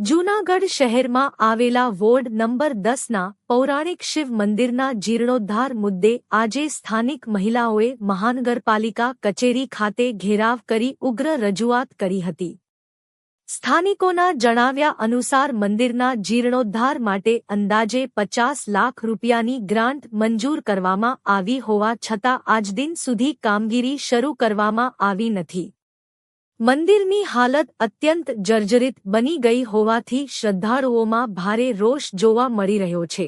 જૂનાગઢ શહેરમાં આવેલા ward number 10ના પૌરાણિક શિવ મંદિરના જીર્ણોદ્ધાર મુદ્દે આજે સ્થાનિક મહિલાઓએ મહાનગરપાલિકા કચેરી ખાતે ઘેરાવ કરી ઉગ્ર રજૂઆત કરી હતી. સ્થાનિકોના જણાવ્યા અનુસાર મંદિરના જીર્ણોદ્ધાર માટે અંદાજે 50 લાખ રૂપિયાની ગ્રાન્ટ મંજૂર કરવામાં આવી હોવા છતાં આજદિન સુધી કામગીરી શરૂ કરવામાં આવી નથી. મંદિરની હાલત અત્યંત જર્જરિત બની ગઈ હોવાથી શ્રદ્ધાળુઓમાં ભારે રોષ જોવા મળી રહ્યો છે.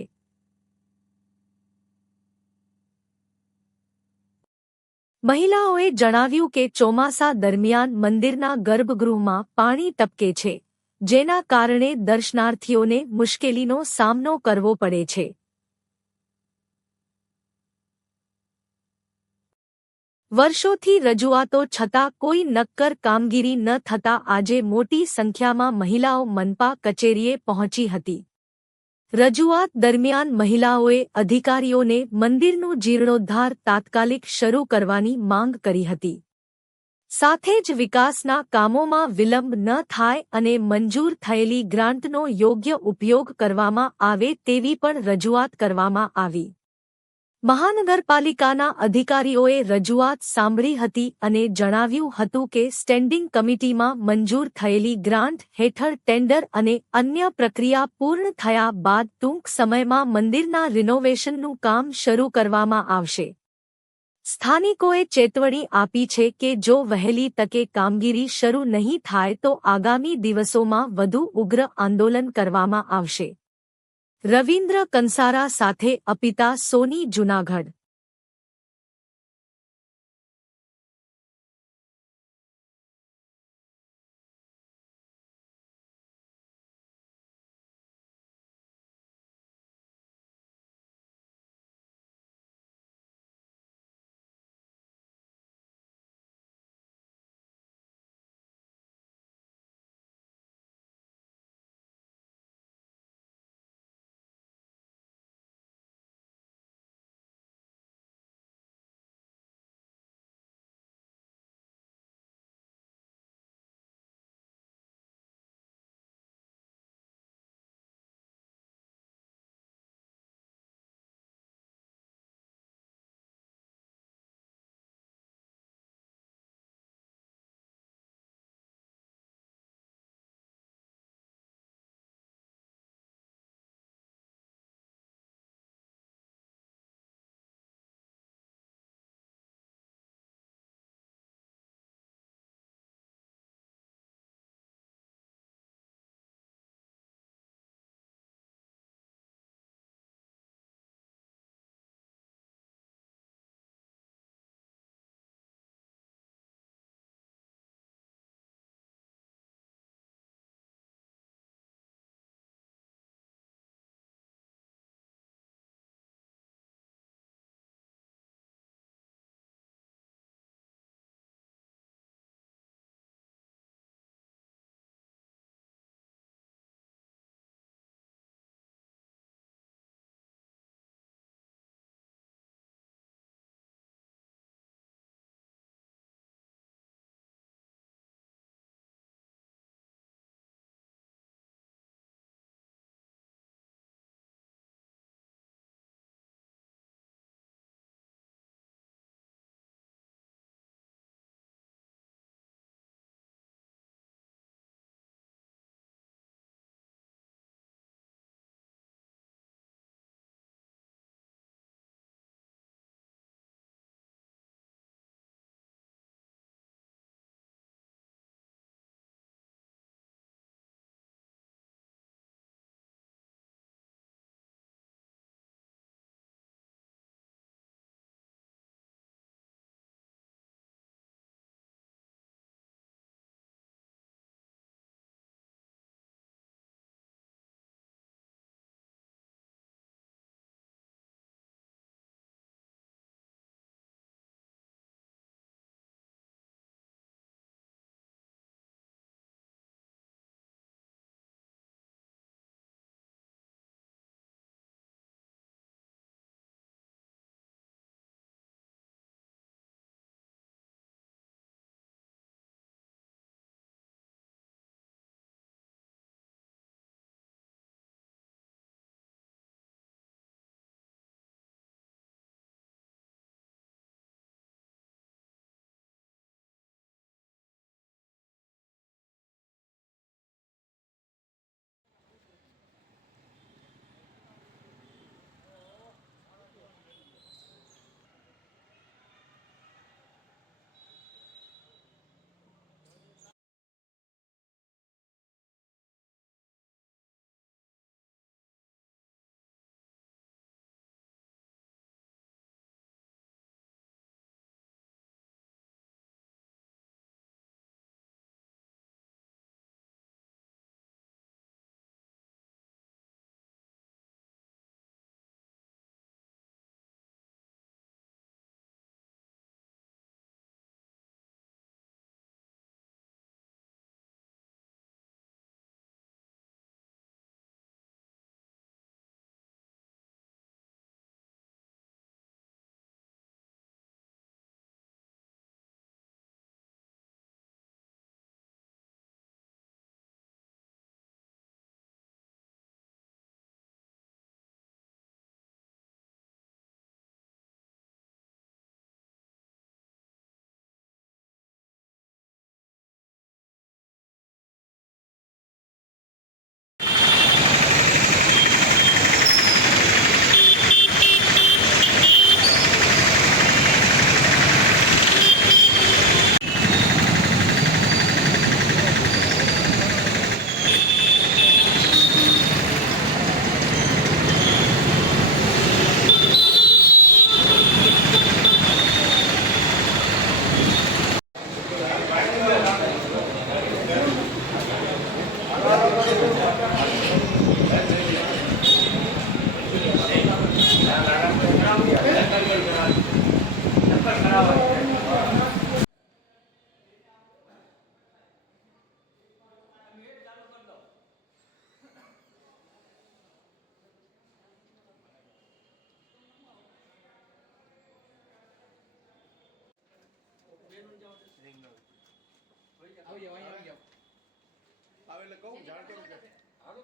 મહિલાઓએ જણાવ્યું કે ચોમાસા દરમિયાન મંદિરના ગર્ભગૃહમાં પાણી ટપકે છે, જેના કારણે દર્શનાર્થીઓને મુશ્કેલીનો સામનો કરવો પડે છે. વર્ષોથી રજૂઆતો છતાં કોઈ નક્કર કામગીરી ન થતાં આજે મોટી સંખ્યામાં મહિલાઓ મનપા કચેરીએ પહોંચી હતી. રજૂઆત દરમિયાન મહિલાઓએ અધિકારીઓને મંદિરનું જીર્ણોદ્ધાર તાત્કાલિક શરૂ કરવાની માંગ કરી હતી. સાથે જ વિકાસના કામોમાં વિલંબ ન થાય અને મંજૂર થયેલી ગ્રાન્ટનો યોગ્ય ઉપયોગ કરવામાં આવે તેવી પણ રજૂઆત કરવામાં આવી. મહાનગરપાલિકાના અધિકારીઓએ રજૂઆત સાંભળી હતી અને જણાવ્યું હતું કે સ્ટેન્ડિંગ કમિટીમાં મંજૂર થયેલી ગ્રાન્ટ હેઠળ ટેન્ડર અને અન્ય પ્રક્રિયા પૂર્ણ થયા બાદ ટૂંક સમયમાં મંદિરના રિનોવેશનનું કામ શરૂ કરવામાં આવશે. સ્થાનિકોએ ચેતવણી આપી છે કે જો વહેલી તકે કામગીરી શરૂ નહીં થાય તો આગામી દિવસોમાં વધુ ઉગ્ર આંદોલન કરવામાં આવશે. રવિન્દ્ર કંસારા સાથે અપિતા સોની, જૂનાગઢ.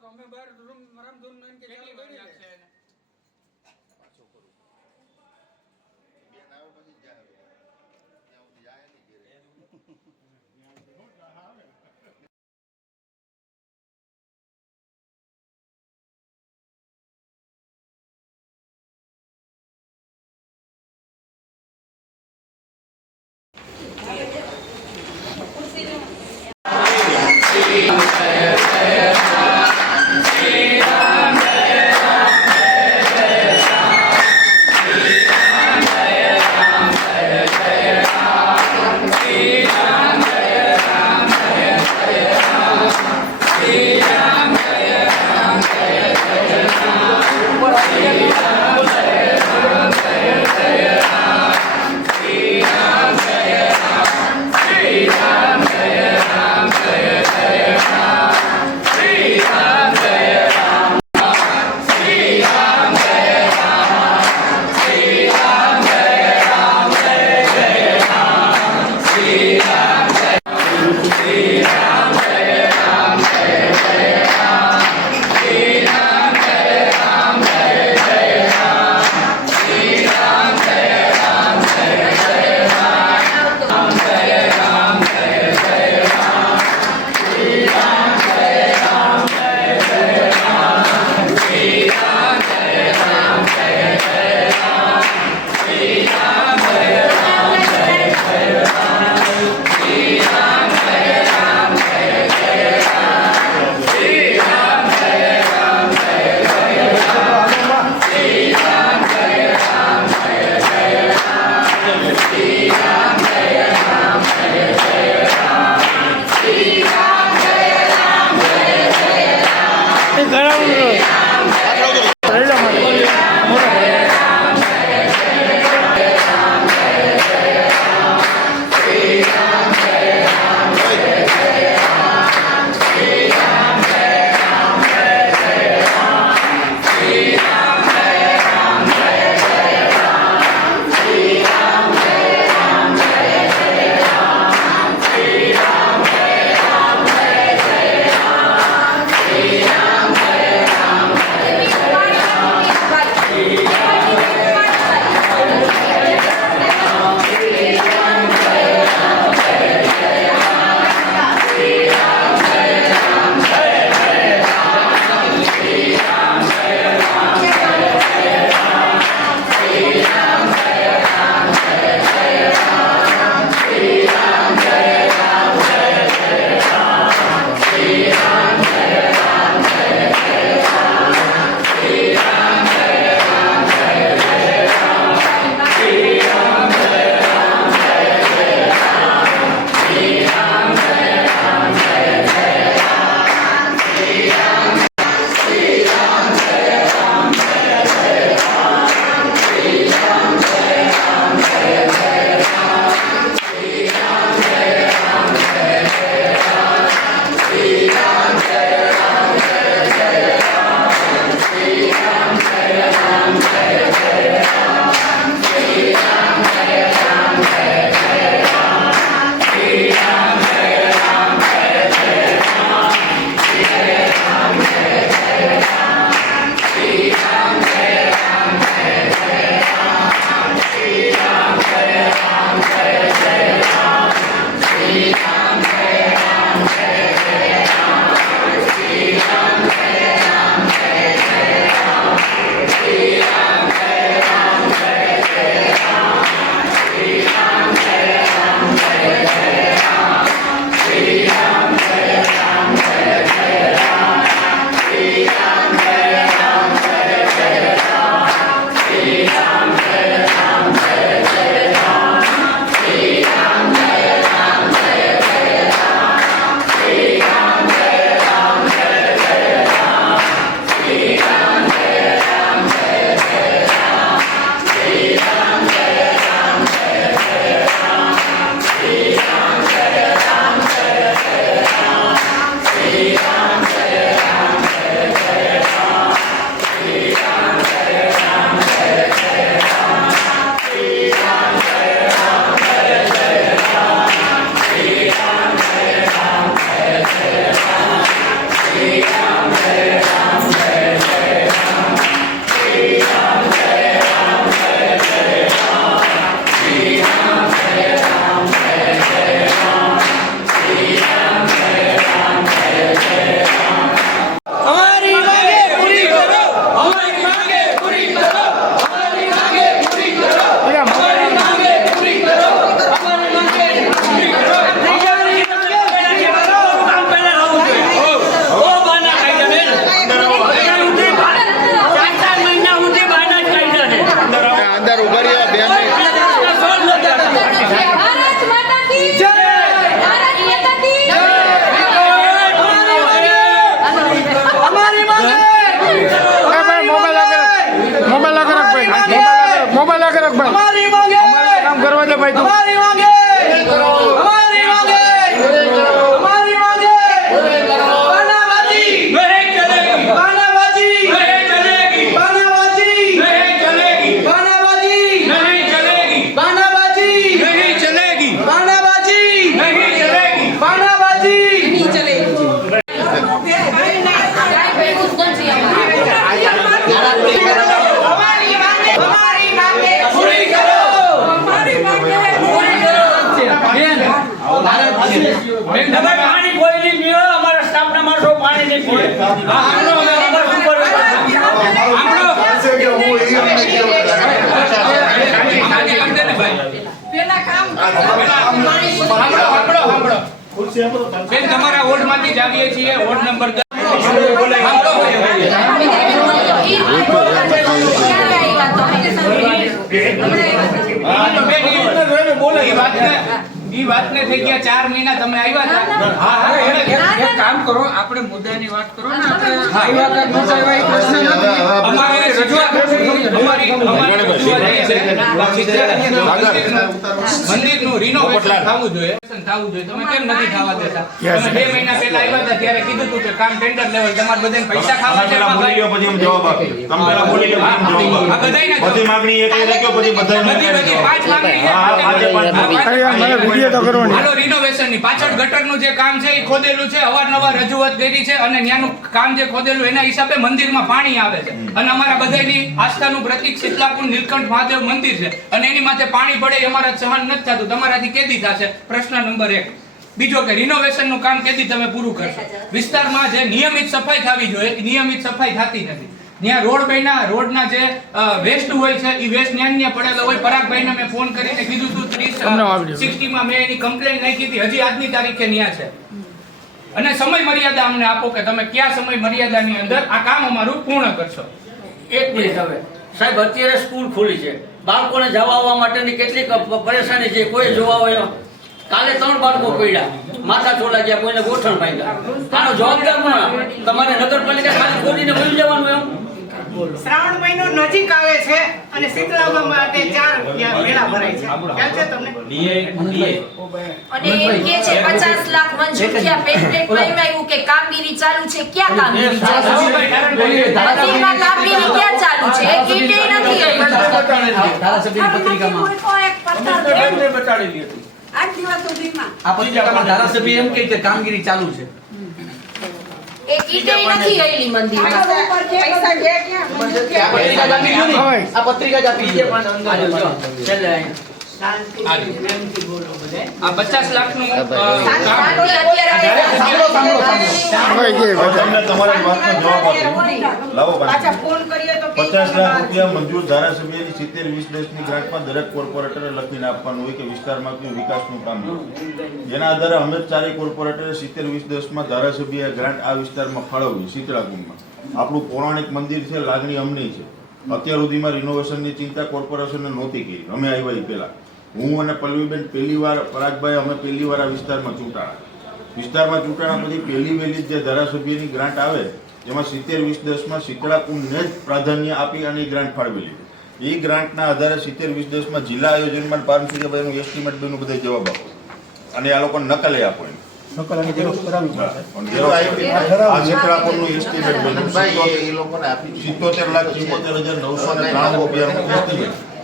અમે બહાર રૂમ રામધૂન એમ કે ચાલુ કરી દે પાછો કરું બેન આવો પછી જ જાય ત્યાં સુધી જાય નહીં ઘેરે ભાઈ મોબાઈલ આગળ રાખ ભાઈ, મોબાઈલ આગળ રાખ ભાઈ, हमारी मांगे કામ કરવા દે ભાઈ તું. हमारी मांगे हमारी मांगे हमारी मांगे बानाबाजी नहीं चलेगी बानाबाजी नहीं चलेगी बानाबाजी नहीं चलेगी बानाबाजी नहीं चलेगी बानाबाजी नहीं चलेगी बानाबाजी नहीं चलेगी बानाबाजी नहीं चलेगी हमारी मांगे पूरी करो हमारी मांगे पूरी करो पानी कोई नहीं पियो हमारा स्टाफ ना मारो पानी नहीं पिए हम लोग ऊपर બેન તમારા વોર્ડ માંથી જ આવીએ છીએ વોર્ડ નંબર 10 ઈ વાતને થઈ ગયા 4 મહિના તમે આવ્યા હતા. એક કામ કરો, આપણે મુદ્દાની વાત કરો ને, આપણે આવ્યા કે નહોતા આવ્યા એ પ્રશ્ન નથી. અમારી રજૂઆત મંદિરનું રિનોવેશન થવું જોઈએ. તમે કેમ નથી થવા દેતા? તમે 2 મહિના પહેલા આવ્યા હતા ત્યારે કીધું હતું કે કામ ટેન્ડર લેવલ તમારે બધાને પૈસા ખાવા છે. પછી એમ જવાબ આપ્યો. તમે પહેલા બોલી લો, પછી એમ જવાબ આપ્યો. બધી માંગણી એક રાખ્યો, પછી બધાને બધી 5 માંગણી છે. હાલો રિનોવેશનની પાછળ ગટરનું જે કામ છે એ ખોદેલું છે, અવારનવાર રજૂઆત કરી છે અને ત્યાંનું કામ જે ખોદેલું એના હિસાબે મંદિરમાં પાણી આવે છે અને અમારા બધાની આસ્થાનું પ્રતીક શીતલાકુંડ નીલકંઠ મહાદેવ મંદિર છે અને એની માથે પાણી પડે એ અમારા સહન નથી થતું. તમારાથી કેદી થશે? પ્રશ્ન નંબર 1. બીજો કે રિનોવેશનનું કામ કેદી તમે પૂરું કરશો? વિસ્તારમાં જે નિયમિત સફાઈ થવી જોઈએ એ નિયમિત સફાઈ થતી નથી. ત્યાં રોડ બન્યા, રોડના જે વેસ્ટ હોય છે એ વેસ્ટ ન્યાન્ય પડેલો હોય. પરાગભાઈને મેં ફોન કરીને કીધું હતું 60 માં મેં એની કમ્પ્લેન નાખી હતી, હજી આજની તારીખે ન્યા છે. અને સમય મર્યાદા અમને આપો કે તમે કયા સમય મર્યાદાની અંદર આ કામ અમારું પૂર્ણ કરશો. એક મિનિટ હવે સાહેબ, અત્યારે સ્કૂલ ખુલી છે, બાળકોને જવા આવવા માટેની કેટલીક પરેશાની છે. કોઈ જોવા હોય કાલે 3 બાળકો પડ્યા, માથા ચોલા ગયા, કોઈને ગોઠણ ભાંગ્યા. આનો જવાબદાર કોણ? તમારે નગરપાલિકા ખાલી ખોલીને ભૂલી જવાનું એમ? શ્રાવણ મહિનો નજીક આવે છે અને શીતળામાં માટે 4 મેળા ભરાય છે. ખ્યાલ છે તમને? અને એમ કે છે 50 લાખ મંજૂર થયા, પેમ્પલેટમાં એમ આવ્યું કે કામગીરી ચાલુ છે. ક્યાં કામગીરી ચાલુ છે? મંદિરમાં કામગીરી ક્યાં ચાલુ છે? એક ઈંટે નથી આવી. બતાડી દીધું 8 દિવસ સુધીમાં આ પત્રિકામાં ધારાસભ્ય એમ કહે છે કામગીરી ચાલુ છે. એક ઈંટે નથી આવી મંદિરમાં. આ પત્રિકા જ આપી છે પણ છેલ્લે આ 50 લાખનું તમારા વાતનો જવાબ આપ્યો. લાવો પાછા ફોન કરીએ તો 50 લાખ રૂપિયા મંજૂર ધારાસભ્યની 70-20-10 ની ગ્રાન્ટમાં દરેક કોર્પોરેટરે લખીને આપવાનું હોય કે વિસ્તારમાં કયું વિકાસનું કામ છે. જેના આધારે અમે ચારે કોર્પોરેટરે 70-20-10 માં ધારાસભ્યએ ગ્રાન્ટ આ વિસ્તારમાં ફાળવવી. શીતળાકુંડમાં આપણું પૌરાણિક મંદિર છે, લાગણી અમની છે. અત્યાર સુધીમાં રિનોવેશનની ચિંતા કોર્પોરેશને નહોતી કરી. અમે આવ્યા પહેલા હું અને પલ્લવીબેન પહેલીવાર, પરાગભાઈ અમે પહેલીવાર આ વિસ્તારમાં ચૂંટાણા. વિસ્તારમાં ચૂંટાણા પછી પહેલી વહેલી જે ધારાસભ્યની ગ્રાન્ટ આવે એમાં 70-20-10 માં શીતળાકુંડને જ પ્રાધાન્ય આપી અને એ ગ્રાન્ટ ફાળવેલી. એ ગ્રાન્ટના આધારે 70-20-10 માં જિલ્લા આયોજનમાં પારંપરિકભાઈનું એસ્ટિમેટ બેનું બધા જવાબ આપો અને આ લોકોને નકલે આપો. એમ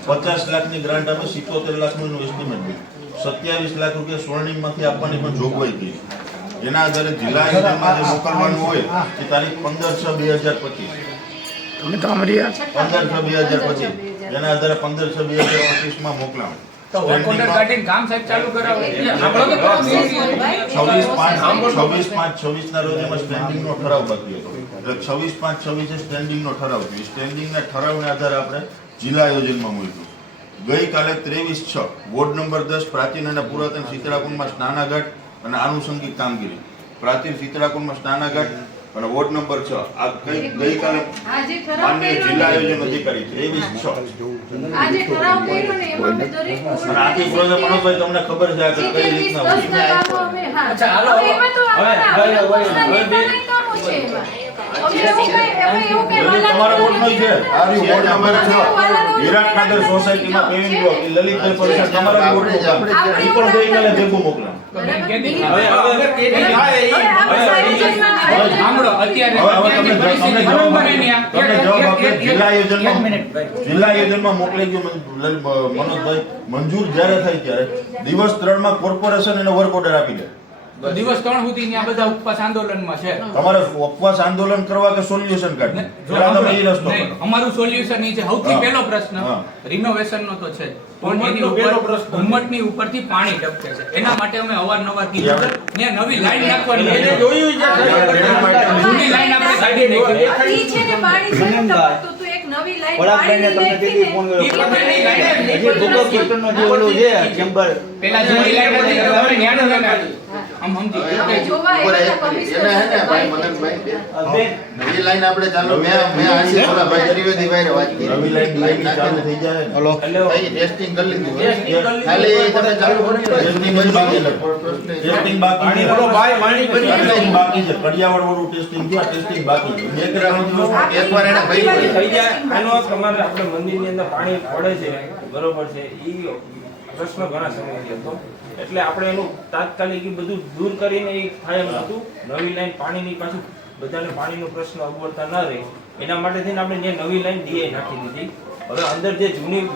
₹50 લાખની ગ્રાન્ટ આપે, 77 લાખનું એસ્ટિમેટ બન્યું. 27 લાખ રૂપિયા સ્વર્ણિમમાંથી આપવાની પણ જોગવાઈ થઈ. જેના આધારે જિલ્લા આયોજનમાં જે મોકલવાનું હોય એ તારીખ 15/6/2025 જેના આધારે 15/6/2025 માં મોકલાવું. તો વર્ક ઓર્ડર કાઢીને કામ સાહેબ ચાલુ કરાવો. 26/5/26 ના રોજ એમાં સ્ટેન્ડિંગનો ઠરાવ બાકી હતો. એટલે 26/5/26 સ્ટેન્ડિંગનો ઠરાવ છે. સ્ટેન્ડિંગના ઠરાવને આધારે આપણે જિલ્લા આયોજનમાં મૂક્યું. ગઈકાલે 23/6 વોર્ડ નંબર 10 પ્રાચીન અને પુરાતન શીતળાકુંડમાં સ્નાનાઘાટ અને આનુષંગિક કામગીરી. પ્રાચીન શીતળાકુંડમાં સ્નાનાઘાટ અને વોર્ડ નંબર 6 આ ગઈકાલે માનનીય જિલ્લા આયોજન અધિકારી 23/6 આજે ઠરાવ કર્યો ને એમાં દરેક અને આખી પ્રોજેક્ટ મનોજભાઈ તમને ખબર છે કે કઈ રીતના હોય. અચ્છા હાલો હવે એમાં તો હવે તમારા વોર્ડનો છે આ વોર્ડ નંબર 6 વિરાટનગર સોસાયટીમાં પેવિંગ બ્લોક લલિતભાઈ પરિષદ તમારા વોર્ડનું કામ ઈ પણ ગઈકાલે ભેગું મોકલા સાંભળો, અત્યારે જિલ્લા આયોજનમાં મોકલી ગયું મનોજભાઈ મંજૂર જ્યારે થાય ત્યારે દિવસ 3 માં કોર્પોરેશન એને વર્ક ઓર્ડર આપી દે દિવસ 3 સુધી આ બધા ઉપવાસ આંદોલનમાં છે. તમારે ઉપવાસ આંદોલન કરવા કે સોલ્યુશન કાઢવું તમે એ રસ્તો નહીં, અમારું સોલ્યુશન એ છે. સૌથી પહેલો પ્રશ્ન રિનોવેશન નો તો છે, પણ એની ઉપર ઘુમ્મટની ઉપરથી પાણી ટપકે છે. એના માટે અમે અવારનવાર કીધું છે ત્યાં નવી લાઈન નાખવાની છે. જૂની લાઈન આપણે કાઢી નાખી. હજી છે ને પાણી સરસ ટપકતું હતું, એક નવી લાઈન પાણી નાખીને પેલા જૂની લાઈન હતી તો અમે ન્યાનો લગાડી. આમ સમજી અમે જોવા ઉપર આવ્યા હતા એને કમિશનર હે ને ભાઈ મદનભાઈ નવી લાઈન આપણે ચાલો મેં આશી બોલા ભાઈ ત્રિવેદીભાઈને વાત કરી નવી લાઈન ચાલુ થઈ જાય હલો ભાઈ ટેસ્ટિંગ કરી લીધું ખાલી તમે ચાલુ કરો ટેસ્ટિંગ બાકી છે ટેસ્ટિંગ બાકી છે કડિયાવાડ વાળું ટેસ્ટિંગ છે ટેસ્ટિંગ બાકી છે એક એકવાર એને ભાઈ થઈ જાય એનો અર્થ તમારે આપણે મંદિરની અંદર પાણી પડે છે બરોબર છે ઈ પ્રશ્ન ઘણા સમયથી હતો એટલે આપણે એનું તાત્કાલિક બધું દૂર કરીને એ થાય એમ હતું નવી લાઈન પાણીની પાછું બધાને પાણીનો પ્રશ્ન અગવડતા ન રહે એના માટે થઈને આપણે જે નવી લાઈન ડીએ નાખી દીધી. હવે અંદર જે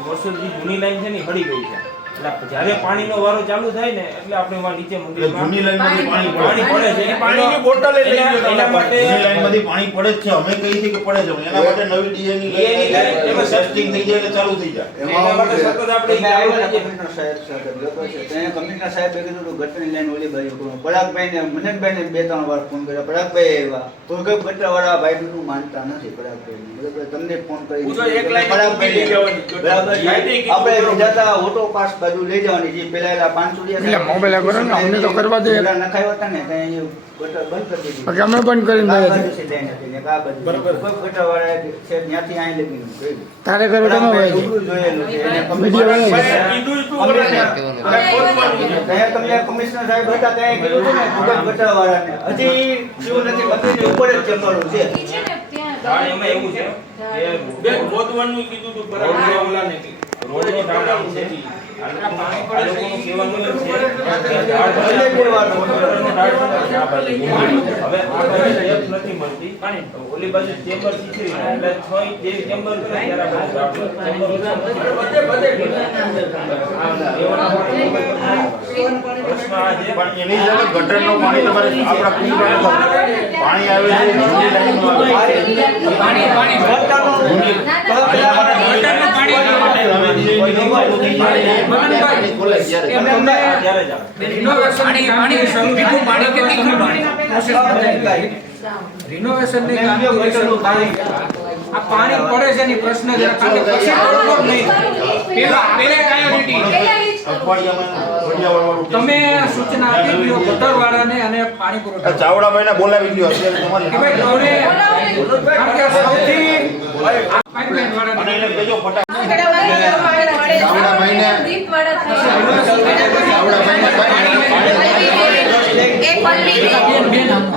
વર્ષોથી જૂની લાઈન છે ને હળી ગઈ છે એટલે જ્યારે પાણીનો વારો ચાલુ થાય ને એટલે આપણે એમાં નીચે મંદિરમાં જૂની લાઈનમાંથી પાણી પડે છે પાણીની બોટલ એના માટે જૂની લાઈનમાંથી પાણી પડે જ છે અમે કહીએ છીએ કે પડે છે એના માટે નવી ડીએની લાઈન એમાં ટેસ્ટિંગ થઈ જાય એટલે ચાલુ થઈ જાય એના માટે સતત આપણે કમિશનર સાહેબ સાથે ગયો છે ત્યાં કમિશનર સાહેબે કીધું હતું ગટરની લાઈન ઓલી બાજુ કરો. પરાગભાઈને મનનભાઈને 2-3 વાર ફોન કર્યો. પરાગભાઈ આવ્યા તો કે ગટરવાળા ભાઈનું માનતા નથી. પરાગભાઈ બરાબર તમને ફોન કરી પરાગભાઈ બરાબર આપણે જતા ઓટો પાસ બાજુ લઈ જવાની જે પેલા એલા 500 મોબાઈલ કરો ને અમને તો કરવા દે નખાયો હતા ને ત્યાં ગટર બંધ કરી દીધી અમે બંધ કરીને બરાબર ગટરવાળા છે ત્યાંથી અહીં લગી તારે કરો તમે જોયેલું છે એને તમને કમિશનર સાહેબ હતા ત્યાં કીધું હતું ને ભૂગત ગટરવાળાને હજી શું નથી મંદિરની ઉપર જ જમવાનું છે. એમાં એવું છે કે બે ગોતવાનું કીધું હતું પરાગલાને રોડનો ધામ આવું છે આ પાણી પડે છે એ કહેવાનું એમ છે હવે આ બાજુ એક નથી મળતી ઓલી બાજુ ચેમ્બર શીખરી એટલે 6 જે ચેમ્બર કરે ત્યારે પ્રશ્ન આ છે પણ એની જગ્યાએ ગટરનું પાણી તમારે આપણા કુંડામાં પાણી આવે છે જૂની લાઈનમાં પાણી રિનોવેશન ની કામગીરી શરૂ થાય આ પાણી પડે છે ની પ્રશ્ન જ ખાલી પછી પડતો જ નહીં. પેલા પ્રાયોરિટી તમે સૂચના આપી દીધો ગટરવાળાને અને પાણી પુરવઠા ચાવડાભાઈને બોલાવી લ્યો અત્યારે તમારી કે ભાઈ કારણ કે સૌથી પાઇપલાઇન વાળાને અને એને કહેજો ફટાફટ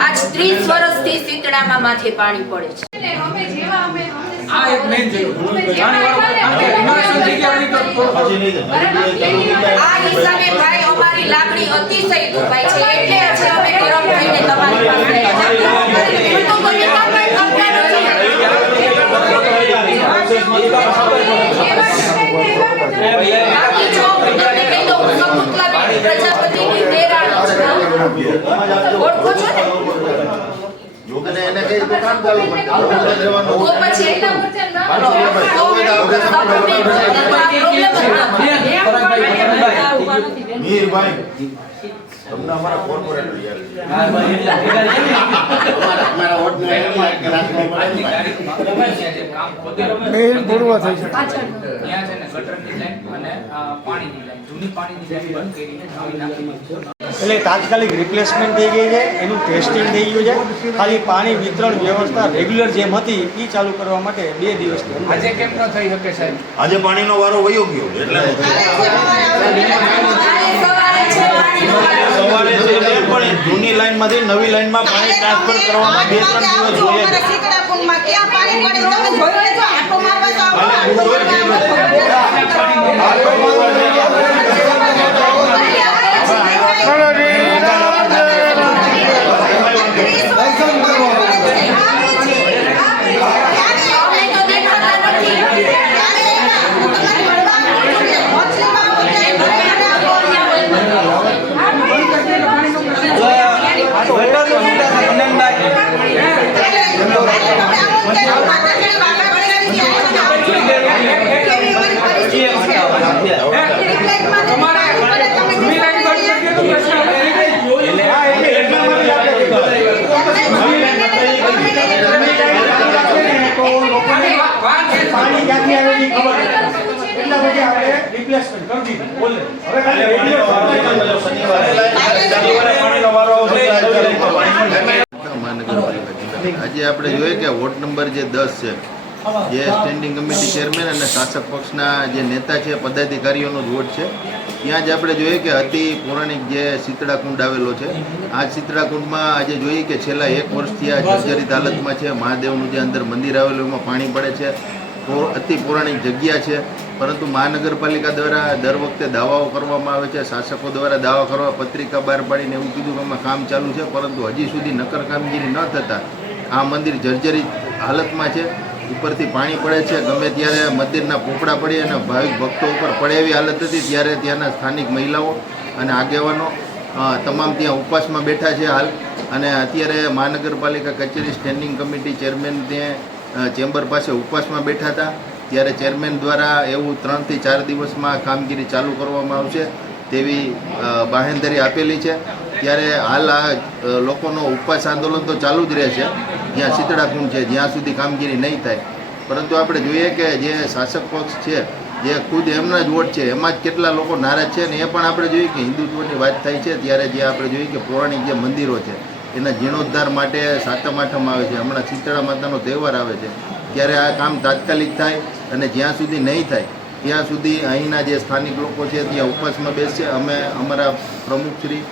આજ 30 વર્ષથી શીતળામાં માથે પાણી પડે છે. આ એક મેઇન છે કારણ કે રિનોવેશન થઈ ગયા હોય તો પછી નહીં થાય. આ હિસાબે ભાઈ અમારી લાગણી અતિશય દુભાઈ છે એટલે આજે અમે ગરમ થઈને તમારી પાસે તો કોઈ કામ કરતા નથી. બાકી જો તમને કહી દઉં શકુંતલાબેન પ્રજાપતિની દેરાણી છે. ઓળખો છો ને? અને એને કઈ તો કામ ચાલુ પણ આપણે જવાનું તો પછી એટલા વચન ના મીરભાઈ તમને અમારા કોર્પોરેટર યાર અમારા વોર્ડનો કામ ખોદેલું પૂર્વ થઈ છે ત્યાં છે ને ગટરની લાઈન અને પાણીની લાઈન જૂની પાણીની લાઈન બંધ કરીને નવી નાખી એટલે તાત્કાલિક રિપ્લેસમેન્ટ થઈ ગઈ છે, એનું ટેસ્ટિંગ થઈ ગયું છે. ખાલી પાણી વિતરણ વ્યવસ્થા રેગ્યુલર જેમ હતી એ ચાલુ કરવા માટે 2 દિવસની અંદર. આજે કેમ ન થઈ શકે સાહેબ? આજે પાણીનો વારો વયો ગયો એટલે સવારે છે તે પણ જૂની લાઈનમાંથી નવી લાઈનમાં પાણી ટ્રાન્સફર કરવામાં 2-3 દિવસ જોઈએ છે. પાણી ક્યાંથી આવે એ ખબર નથી. એટલા પછી આપણે રિપ્લેસમેન્ટ કરી દીધું. બોલે હવે ખાલી રેગ્યુલર શનિવારે પાણીનો વારો આવશે. મહાનગરપાલિકા આજે આપણે જોઈએ કે વોર્ડ નંબર જે 10 છે, જે સ્ટેન્ડિંગ કમિટી ચેરમેન અને શાસક પક્ષના જે નેતા છે, પદાધિકારીઓનો જ વોર્ડ છે. ત્યાં જ આપણે જોઈએ કે અતિ પૌરાણિક જે શીતળા કુંડ આવેલો છે. આ શીતળા કુંડમાં આજે જોઈએ કે છેલ્લા 1 વર્ષથી આ જર્જરિત હાલતમાં છે. મહાદેવનું જે અંદર મંદિર આવેલું એમાં પાણી પડે છે. અતિ પૌરાણિક જગ્યા છે, પરંતુ મહાનગરપાલિકા દ્વારા દર વખતે દાવાઓ કરવામાં આવે છે. શાસકો દ્વારા દાવા કરવા પત્રિકા બહાર પાડીને એવું કીધું કે આમાં કામ ચાલુ છે, પરંતુ હજી સુધી નક્કર કામગીરી ન થતાં આ મંદિર જર્જરિત હાલતમાં છે. ઉપરથી પાણી પડે છે, ગમે ત્યારે મંદિરના પોપડા પડી અને ભાવિક ભક્તો ઉપર પડે એવી હાલત હતી. ત્યારે ત્યાંના સ્થાનિક મહિલાઓ અને આગેવાનો તમામ ત્યાં ઉપવાસમાં બેઠા છે હાલ. અને અત્યારે મહાનગરપાલિકા કચેરી સ્ટેન્ડિંગ કમિટી ચેરમેન ત્યાં ચેમ્બર પાસે ઉપવાસમાં બેઠા હતા. ત્યારે ચેરમેન દ્વારા એવું 3 થી 4 દિવસમાં કામગીરી ચાલુ કરવામાં આવશે તેવી બાહેંધરી આપેલી છે. ત્યારે હાલ આ લોકોનો ઉપવાસ આંદોલન તો ચાલુ જ રહેશે જ્યાં શીતળા કુંડ છે, જ્યાં સુધી કામગીરી નહીં થાય. પરંતુ આપણે જોઈએ કે જે શાસક પક્ષ છે, જે ખુદ એમના જ વોટ છે, એમાં જ કેટલા લોકો નારાજ છે. ને એ પણ આપણે જોઈએ કે હિન્દુત્વની વાત થાય છે ત્યારે જે આપણે જોઈએ કે પૌરાણિક જે મંદિરો છે એના જીર્ણોદ્ધાર માટે 7મ 8મ આવે છે. હમણાં શીતળા માતાનો તહેવાર આવે છે, ત્યારે આ કામ તાત્કાલિક થાય. અને જ્યાં સુધી નહીં થાય ત્યાં સુધી અહીંના જે સ્થાનિક લોકો છે ત્યાં ઉપવાસમાં બેસશે. અમે અમારા પ્રમુખશ્રી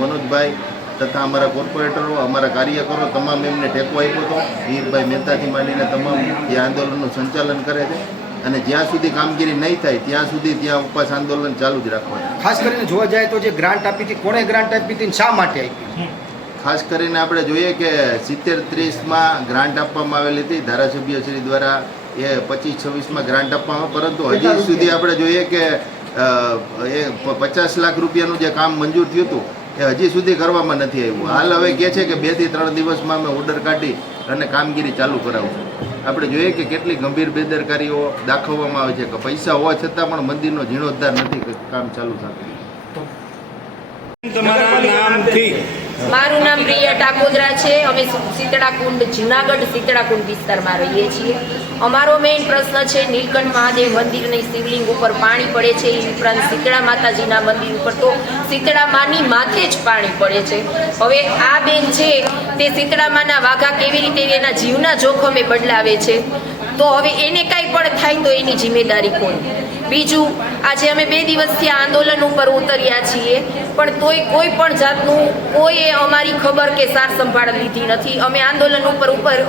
મનોજભાઈ તથા અમારા કોર્પોરેટરો, અમારા કાર્યકરો તમામ એમને ટેકો આપ્યો હતો. વીરભાઈ મહેતાથી માંડીને તમામ જે આંદોલનનું સંચાલન કરે છે. અને જ્યાં સુધી કામગીરી નહીં થાય ત્યાં સુધી ત્યાં ઉપવાસ આંદોલન ચાલુ જ રાખવાનું. ખાસ કરીને જોવા જાય તો જે ગ્રાન્ટ આપી હતી, કોણે ગ્રાન્ટ આપી હતી, શા માટે આપી? ખાસ કરીને આપણે જોઈએ કે 70-30માં ગ્રાન્ટ આપવામાં આવેલી હતી ધારાસભ્યશ્રી દ્વારા. એ 25-26માં ગ્રાન્ટ આપવામાં, પરંતુ હજી સુધી આપણે જોઈએ કે એ 50 લાખ રૂપિયાનું જે કામ મંજૂર થયું હતું એ હજી સુધી કરવામાં નથી આવ્યું. હાલ હવે કહે છે કે 2 થી 3 દિવસમાં અમે ઓર્ડર કાઢી અને કામગીરી ચાલુ કરાવશું. આપણે જોઈએ કે કેટલી ગંભીર બેદરકારીઓ દાખવવામાં આવે છે કે પૈસા હોવા છતાં પણ મંદિરનો જીર્ણોદ્ધાર નથી કામ ચાલુ થતું. મારું નામ પ્રિયા ટાકોદરા છે. અમે શીતળા કુંડ, જુનાગઢ શીતળા કુંડ વિસ્તારમાં રહીએ છીએ. અમારો મેઇન પ્રશ્ન છે નીલકંઠ મહાદેવ મંદિરની શિવલિંગ ઉપર પાણી પડે છે. એ ઉપરાંત શીતળા માતાજીના મંદિર ઉપર તો શીતળા માની માથે જ પાણી પડે છે. હવે આ બેન છે તે શીતળા માના વાઘા કેવી રીતે એના જીવના જોખમે બદલાવે છે, તો હવે એને કાંઈ પણ થાય તો એની જિમ્મેદારી કોણ? બીજું, આજે અમે 2 દિવસથી આંદોલન ઉપર ઉતર્યા છીએ, પણ તોય કોઈ પણ જાતનું કોઈએ અમારી ખબર કે સાર સંભાળ લીધી નથી. અમે આંદોલન ઉપર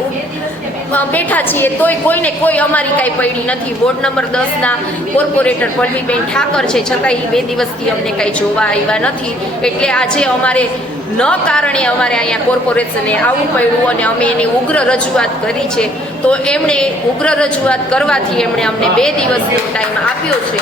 બેઠા છીએ તોય કોઈને કોઈ અમારી કાંઈ પડી નથી. વોર્ડ નંબર 10ના કોર્પોરેટર પલ્લવીબેન ઠાકર છે, છતાં એ 2 દિવસથી અમને કાંઈ જોવા આવ્યા નથી. એટલે આજે અમારે ન કારણે અમારે અહીંયા કોર્પોરેશને આવવું પડ્યું અને અમે એની ઉગ્ર રજૂઆત કરી છે. તો એમણે ઉગ્ર રજૂઆત કરવાથી એમણે અમને 2 દિવસનો ટાઈમ આપ્યો છે.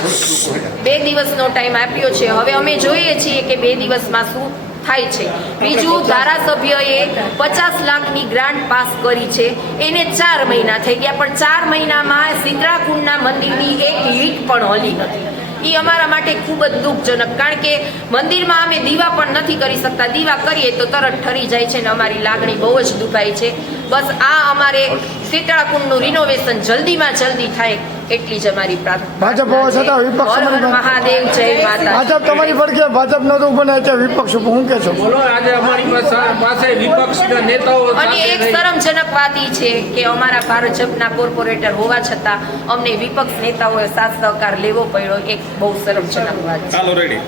2 દિવસનો ટાઈમ આપ્યો છે. હવે અમે જોઈએ છીએ કે 2 દિવસમાં શું થાય છે. બીજું, ધારાસભ્યએ 50 લાખની ગ્રાન્ટ પાસ કરી છે, એને 4 મહિના થઈ ગયા, પણ 4 મહિનામાં શીતળા કુંડના મંદિરની એક ઈંટ પણ હલી નથી. એ અમારા માટે ખૂબ જ દુઃખજનક, કારણ કે મંદિરમાં અમે દીવા પણ નથી કરી શકતા. દીવા કરીએ તો તરત ઠરી જાય છે ને અમારી લાગણી બહુ જ દુભાય છે. બસ આ અમારે શીતળા કુંડનું રિનોવેશન જલ્દીમાં જલ્દી થાય એટલી જ અમારી પ્રાર્થના. ભાજપ હોવા છતાં વિપક્ષ હર હર મહાદેવ, જય માતા. ભાજપ તમારી પડખે ભાજપ નતું બને અત્યારે વિપક્ષ ઉપર હું કહેશો? બોલો આજે અમારી પાસે વિપક્ષના નેતાઓ અને એક શરમજનક વાત ઈ છે કે અમારા ભાજપના કોર્પોરેટર હોવા છતાં અમને વિપક્ષ નેતાઓએ સાથ સહકાર લેવો પડ્યો. એક બહુ શરમજનક વાત છે.